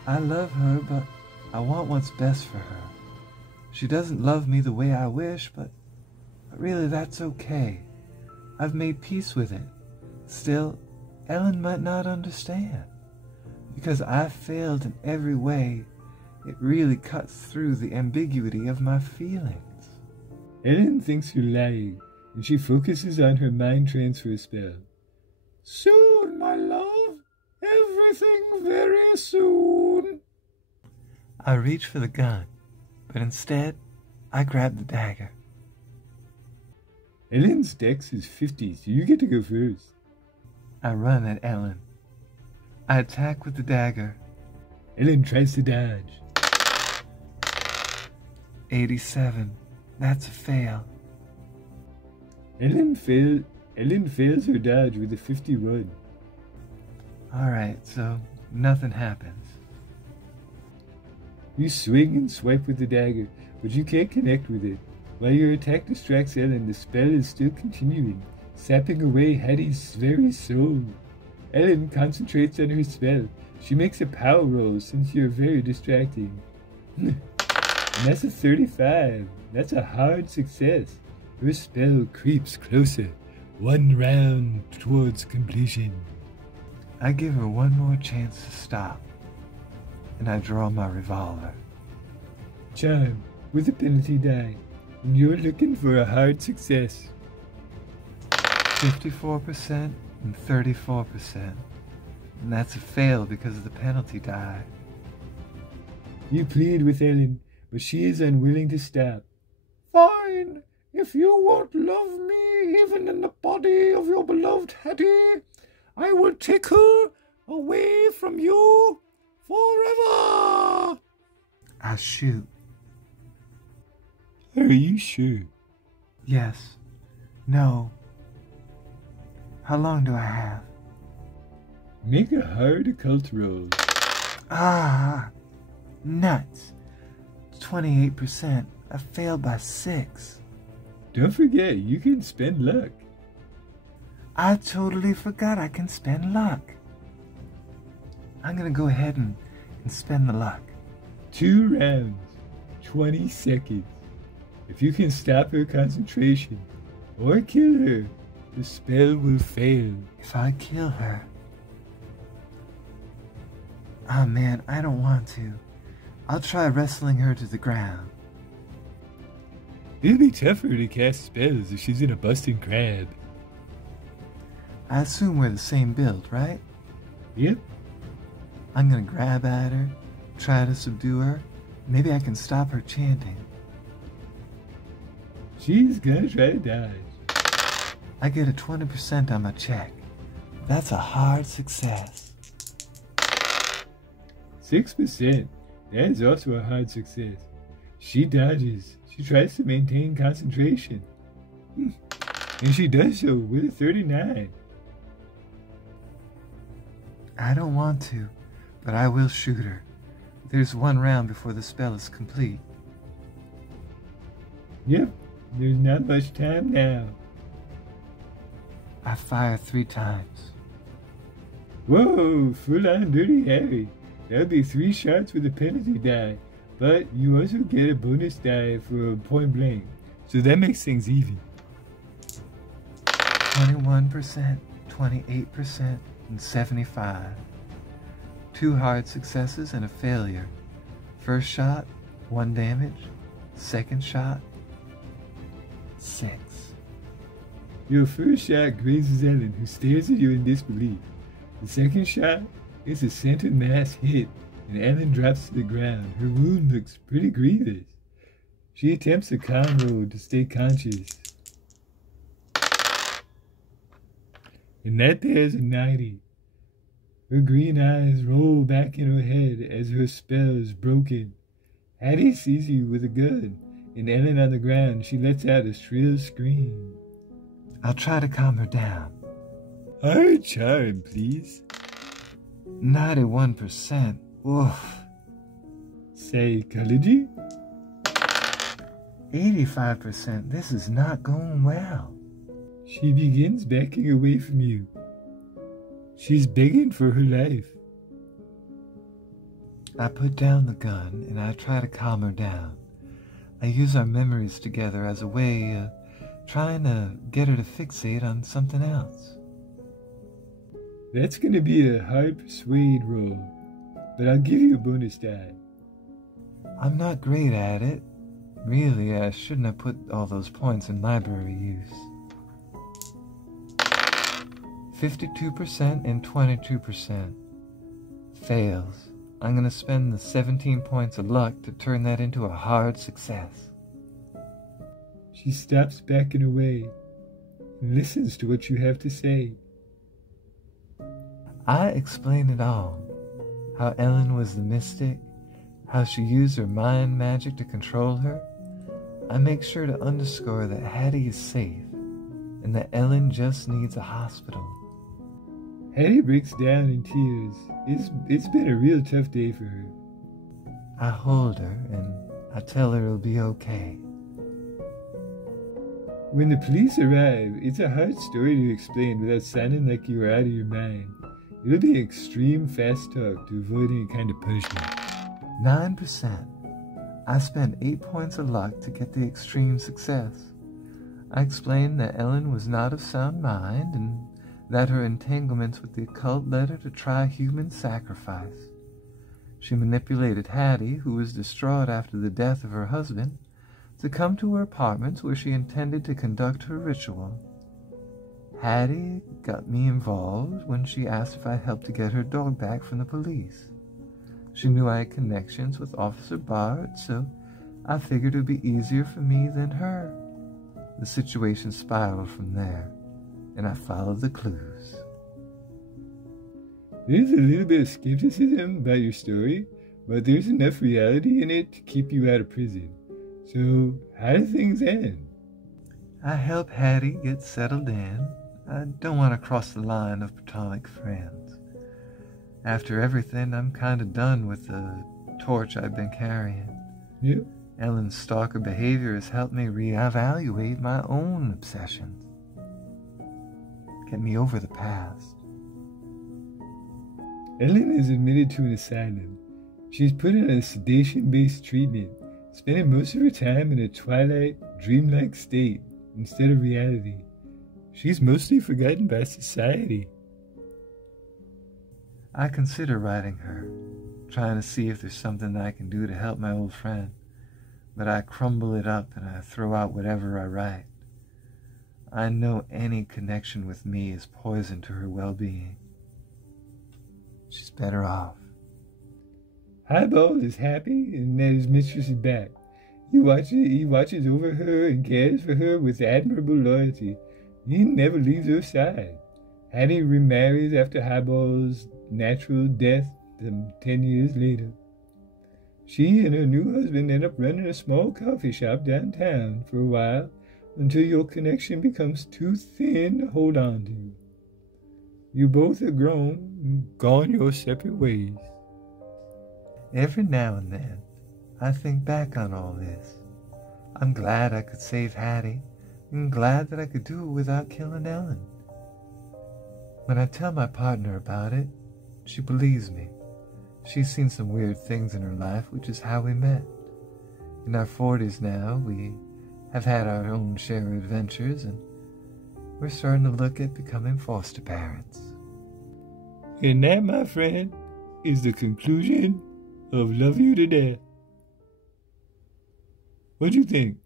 I love her, but I want what's best for her. She doesn't love me the way I wish, but really that's okay. I've made peace with it. Still, Ellen might not understand. Because I've failed in every way, it really cuts through the ambiguity of my feelings. Ellen thinks you're lying, and she focuses on her mind transfer spell. Soon, my love. Everything very soon. I reach for the gun, but instead, I grab the dagger. Ellen's dex is 50, so you get to go first. I run at Ellen. I attack with the dagger. Ellen tries to dodge. 87. That's a fail. Ellen fails her dodge with a 51. Alright, so nothing happens. You swing and swipe with the dagger, but you can't connect with it. While your attack distracts Ellen, the spell is still continuing, sapping away Hattie's very soul. Ellen concentrates on her spell. She makes a power roll since you're very distracting. And that's a 35. That's a hard success. Her spell creeps closer, one round towards completion. I give her one more chance to stop, and I draw my revolver. Charm, with a penalty die, and you're looking for a hard success. 54% and 34%. And that's a fail because of the penalty die. You plead with Ellen, but she is unwilling to stop. Fine, if you won't love me even in the body of your beloved Hattie, I will take her away from you forever. I shoot. Are you sure? Yes. No. How long do I have? Make a hard occult roll. Ah, nuts. 28%. I failed by 6. Don't forget, you can spend luck. I totally forgot I can spend luck. I'm gonna go ahead and spend the luck. 2 rounds, 20 seconds. If you can stop her concentration or kill her, the spell will fail. If I kill her... Oh man, I don't want to. I'll try wrestling her to the ground. It'll be tougher to cast spells if she's in a busting crab. I assume we're the same build, right? Yep. I'm gonna grab at her, try to subdue her. Maybe I can stop her chanting. She's gonna try to dodge. I get a 20% on my check. That's a hard success. 6%. That is also a hard success. She dodges. She tries to maintain concentration. And she does so with a 39. I don't want to, but I will shoot her. There's one round before the spell is complete. Yep, there's not much time now. I fire 3 times. Whoa, full on Dirty Harry. That'll be 3 shots with a penalty die. But you also get a bonus die for point blank. So that makes things even. 21%, 28%, and 75. 2 hard successes and a failure. First shot, 1 damage. Second shot, 6. Your first shot grazes Ellen, who stares at you in disbelief. The second shot is a center mass hit, and Ellen drops to the ground. Her wound looks pretty grievous. She attempts a calm roll to stay conscious. And that there's a 90. Her green eyes roll back in her head as her spell is broken. Hattie sees you with a gun, and Ellen on the ground, she lets out a shrill scream. I'll try to calm her down. Hard charm, please. 91%. Oof. Psychology? 85%. This is not going well. She begins backing away from you. She's begging for her life. I put down the gun and I try to calm her down. I use our memories together as a way of trying to get her to fixate on something else. That's going to be a hard persuade roll, but I'll give you a bonus die. I'm not great at it. Really, I shouldn't have put all those points in library use. 52% and 22%. Fails. I'm going to spend the 17 points of luck to turn that into a hard success. She stops backing away and listens to what you have to say. I explain it all. How Ellen was the mystic, how she used her mind magic to control her. I make sure to underscore that Hattie is safe and that Ellen just needs a hospital. Hattie breaks down in tears. It's been a real tough day for her. I hold her and I tell her it'll be okay. When the police arrive, it's a hard story to explain without sounding like you are out of your mind. It'll be extreme fast talk to avoid any kind of punishment. 9%. I spent 8 points of luck to get the extreme success. I explained that Ellen was not of sound mind and that her entanglements with the occult led her to try human sacrifice. She manipulated Hattie, who was distraught after the death of her husband, to come to her apartments where she intended to conduct her ritual. Hattie got me involved when she asked if I'd help to get her dog back from the police. She knew I had connections with Officer Bard, so I figured it would be easier for me than her. The situation spiraled from there, and I followed the clues. There's a little bit of skepticism about your story, but there's enough reality in it to keep you out of prison. So, how do things end? I help Hattie get settled in. I don't want to cross the line of platonic friends. After everything, I'm kind of done with the torch I've been carrying. Yep. Ellen's stalker behavior has helped me reevaluate my own obsessions. Get me over the past. Ellen is admitted to an asylum. She's put in a sedation-based treatment, spending most of her time in a twilight, dreamlike state instead of reality. She's mostly forgotten by society. I consider writing her, trying to see if there's something that I can do to help my old friend. But I crumble it up and I throw out whatever I write. I know any connection with me is poison to her well-being. She's better off. Highball is happy and that his mistress is back. He watches over her and cares for her with admirable loyalty. He never leaves her side. Hattie remarries after Highball's natural death 10 years later. She and her new husband end up running a small coffee shop downtown for a while until your connection becomes too thin to hold on to. You both are grown and gone your separate ways. Every now and then, I think back on all this. I'm glad I could save Hattie, and glad that I could do it without killing Ellen. When I tell my partner about it, she believes me. She's seen some weird things in her life, which is how we met. In our 40s now, we have had our own share of adventures, and we're starting to look at becoming foster parents. And that, my friend, is the conclusion of Love You to Death. What'd you think?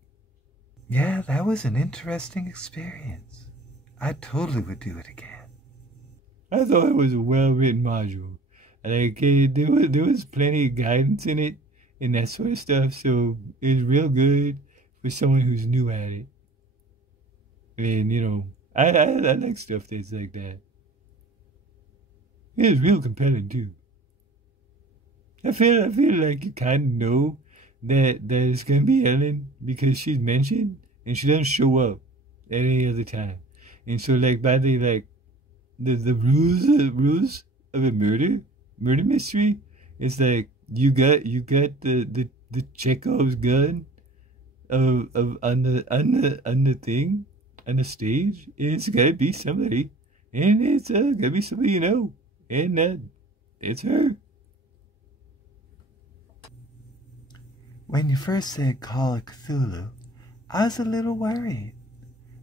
Yeah, that was an interesting experience. I totally would do it again. I thought it was a well-written module. Like, there was plenty of guidance in it and that sort of stuff, so it's real good for someone who's new at it. And, you know, I like stuff that's like that. It was real compelling, too. I feel like you kind of know that it's going to be Ellen because she's mentioned and she doesn't show up at any other time. And so, like, by the rules of a murder mystery, it's like you got the Chekhov's gun on the thing on the stage. It's gotta be somebody, and it's gotta be somebody you know, and it's her. When you first said Call of Cthulhu, I was a little worried.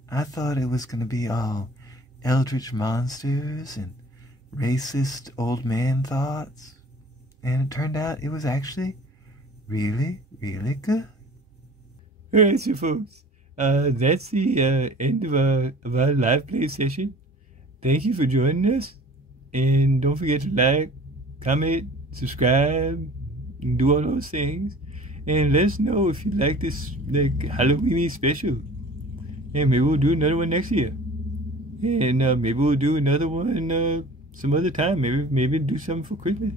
I thought it was gonna be all eldritch monsters and racist old man thoughts, and it turned out it was actually really, really good. Alright, so folks, that's the end of our live play session. Thank you for joining us, and don't forget to like, comment, subscribe, and do all those things, and let us know if you like this Halloween special, and maybe we'll do another one next year. And maybe we'll do another one some other time. Maybe do something for Christmas.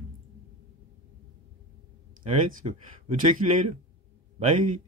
Alright, so we'll check you later. Bye.